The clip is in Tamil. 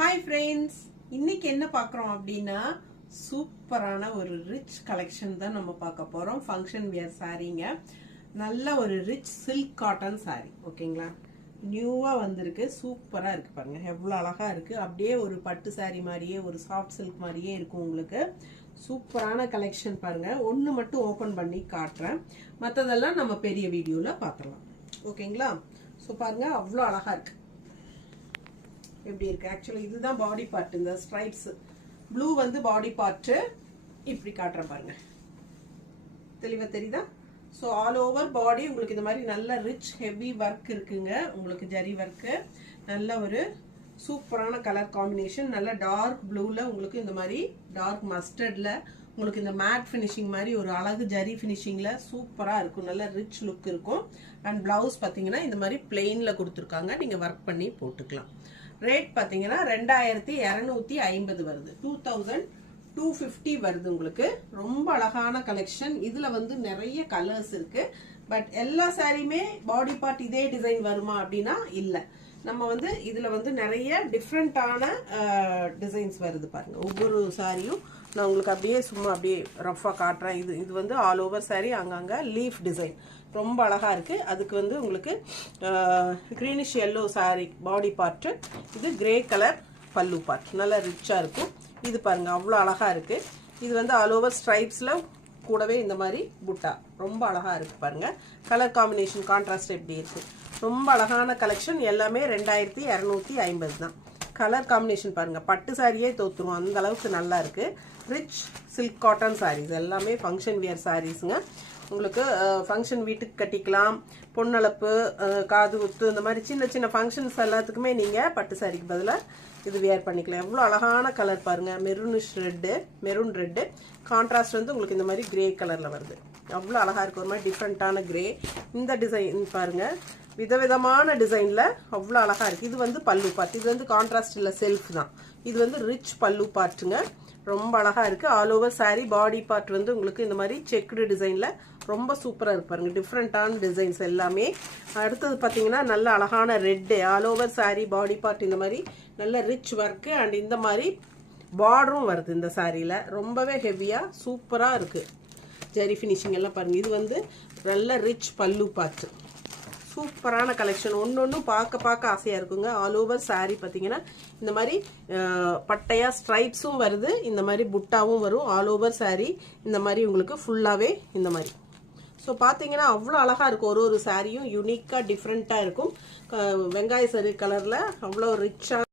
ஹாய் ஃப்ரெண்ட்ஸ், இன்னைக்கு என்ன பார்க்குறோம் அப்படின்னா சூப்பரான ஒரு ரிச் கலெக்ஷன் தான் நம்ம பார்க்க போகிறோம். ஃபங்க்ஷன் வியர் சாரீங்க. நல்ல ஒரு ரிச் சில்க் காட்டன் சாரீ. ஓகேங்களா, நியூவாக வந்திருக்கு. சூப்பராக இருக்குது பாருங்கள், எவ்வளோ அழகாக இருக்குது. அப்படியே ஒரு பட்டு சாரீ மாதிரியே, ஒரு சாஃப்ட் சில்க் மாதிரியே இருக்கும் உங்களுக்கு. சூப்பரான கலெக்ஷன் பாருங்கள். ஒன்று மட்டும் ஓப்பன் பண்ணி காட்டுறேன், மற்றதெல்லாம் நம்ம பெரிய வீடியோவில் பார்த்துடலாம். ஓகேங்களா, ஸோ பாருங்கள், அவ்வளோ அழகாக இருக்குது. எப்படி இருக்கு? ஆக்சுவலி இதுதான் பாடி பார்ட். இந்த ஸ்ட்ரைப்ஸ் ப்ளூ வந்து பாடி பார்ட். இப்படி காட்டுறேன் பாருங்க, தெளிவா தெரியுதா? ஸோ ஆல் ஓவர் பாடி உங்களுக்கு இந்த மாதிரி நல்ல ரிச் ஹெவி ஒர்க் இருக்குங்க. உங்களுக்கு ஜரி ஒர்க்கு, நல்ல ஒரு சூப்பரான கலர் காம்பினேஷன். நல்ல டார்க் ப்ளூல உங்களுக்கு இந்த மாதிரி டார்க் மஸ்டர்ட்ல உங்களுக்கு இந்த மேட் ஃபினிஷிங் மாதிரி ஒரு அழகு ஜரி ஃபினிஷிங்ல சூப்பராக இருக்கும். நல்ல ரிச் லுக் இருக்கும். அண்ட் பிளவுஸ் பார்த்தீங்கன்னா இந்த மாதிரி பிளெயின்ல கொடுத்துருக்காங்க, நீங்க ஒர்க் பண்ணி போட்டுக்கலாம். ரேட் பார்த்தீங்கன்னா 2250 வருது. 2250 வருது உங்களுக்கு. ரொம்ப அழகான கலெக்ஷன். இதுல வந்து நிறைய கலர்ஸ் இருக்கு. பட் எல்லா சாரியுமே பாடி பார்ட் இதே டிசைன் வருமா அப்படின்னா இல்லை. நம்ம வந்து இதுல வந்து நிறைய டிஃப்ரெண்டான டிசைன்ஸ் வருது பாருங்க. ஒவ்வொரு சாரியும் நான் உங்களுக்கு அப்படியே சும்மா அப்படியே ரஃபா காட்டுறேன். இது வந்து ஆல் ஓவர் சாரி, அங்கங்க லீஃப் டிசைன் ரொம்ப அழகா இருக்கு. அதுக்கு வந்து உங்களுக்கு greenish yellow sorry body part. இது கிரே கலர் பல்லு பார்ட். நல்லா ரிச்சா இருக்கும். இது பாருங்க, அவ்வளோ அழகா இருக்கு. இது வந்து ஆல் ஓவர் ஸ்ட்ரைப்ஸ்ல கூடவே இந்த மாதிரி புட்டா ரொம்ப அழகா இருக்கு பாருங்க. கலர் காம்பினேஷன் கான்ட்ராஸ்ட் எப்படி இருக்கு, ரொம்ப அழகான கலெக்ஷன். எல்லாமே 2250 தான். கலர் காம்பினேஷன் பாருங்க, பட்டு சாரியே தோத்துரும், அந்த அளவுக்கு நல்லா இருக்கு. ரிச் சில்க் காட்டன் சாரீஸ் எல்லாமே ஃபங்க்ஷன் வியர் சாரீஸுங்க. உங்களுக்கு ஃபங்க்ஷன் வீட்டுக்கு கட்டிக்கலாம், பொண்ணளப்பு, காது குத்து, இந்த மாதிரி சின்ன சின்ன ஃபங்க்ஷன்ஸ் எல்லாத்துக்குமே நீங்கள் பட்டு சாரிக்கு பதிலாக இது வியர் பண்ணிக்கலாம். எவ்வளோ அழகான கலர் பாருங்கள். மெரூன் ரெட்டு கான்ட்ராஸ்ட் வந்து உங்களுக்கு இந்த மாதிரி கிரே கலரில் வருது. அவ்வளோ அழகாக இருக்குது. ஒரு மாதிரி டிஃப்ரெண்ட்டான கிரே. இந்த டிசைன் பாருங்கள், விதவிதமான டிசைனில் அவ்வளோ அழகாக இருக்குது. இது வந்து பல்லு பார்ட். இது வந்து கான்ட்ராஸ்ட் இல்லை, செல்ஃப் தான். இது வந்து ரிச் பல்லு பார்ட்டுங்க. ரொம்ப அழகாக இருக்குது. All over sari body part வந்து உங்களுக்கு இந்த மாதிரி செக்குடு டிசைனில் ரொம்ப சூப்பராக இருக்கு பாருங்க. டிஃப்ரெண்ட்டான டிசைன்ஸ் எல்லாமே. அடுத்தது பார்த்தீங்கன்னா நல்ல அழகான red. All over sari body part இந்த மாதிரி நல்ல ரிச் ஒர்க்கு. அண்ட் இந்த மாதிரி பார்டரும் வருது இந்த சாரியில். ரொம்பவே ஹெவியாக சூப்பராக இருக்குது. ஜெரி ஃபினிஷிங் எல்லாம் பாருங்கள். இது வந்து நல்ல ரிச் பல்லு பார்ட். சூப்பரான கலெக்ஷன். ஒன்று பார்க்க ஆசையாக இருக்குங்க. ஆல் ஓவர் சாரீ பார்த்தீங்கன்னா இந்த மாதிரி பட்டையா ஸ்ட்ரைப்ஸும் வருது, இந்த மாதிரி புட்டாவும் வரும். ஆல் ஓவர் சாரீ இந்த மாதிரி உங்களுக்கு ஃபுல்லாகவே இந்த மாதிரி. ஸோ பார்த்தீங்கன்னா அவ்வளோ அழகாக இருக்கும். ஒரு சாரியும் யூனிக்காக டிஃப்ரெண்ட்டாக இருக்கும். வெங்காய சரி கலரில் அவ்வளோ ரிச்சாக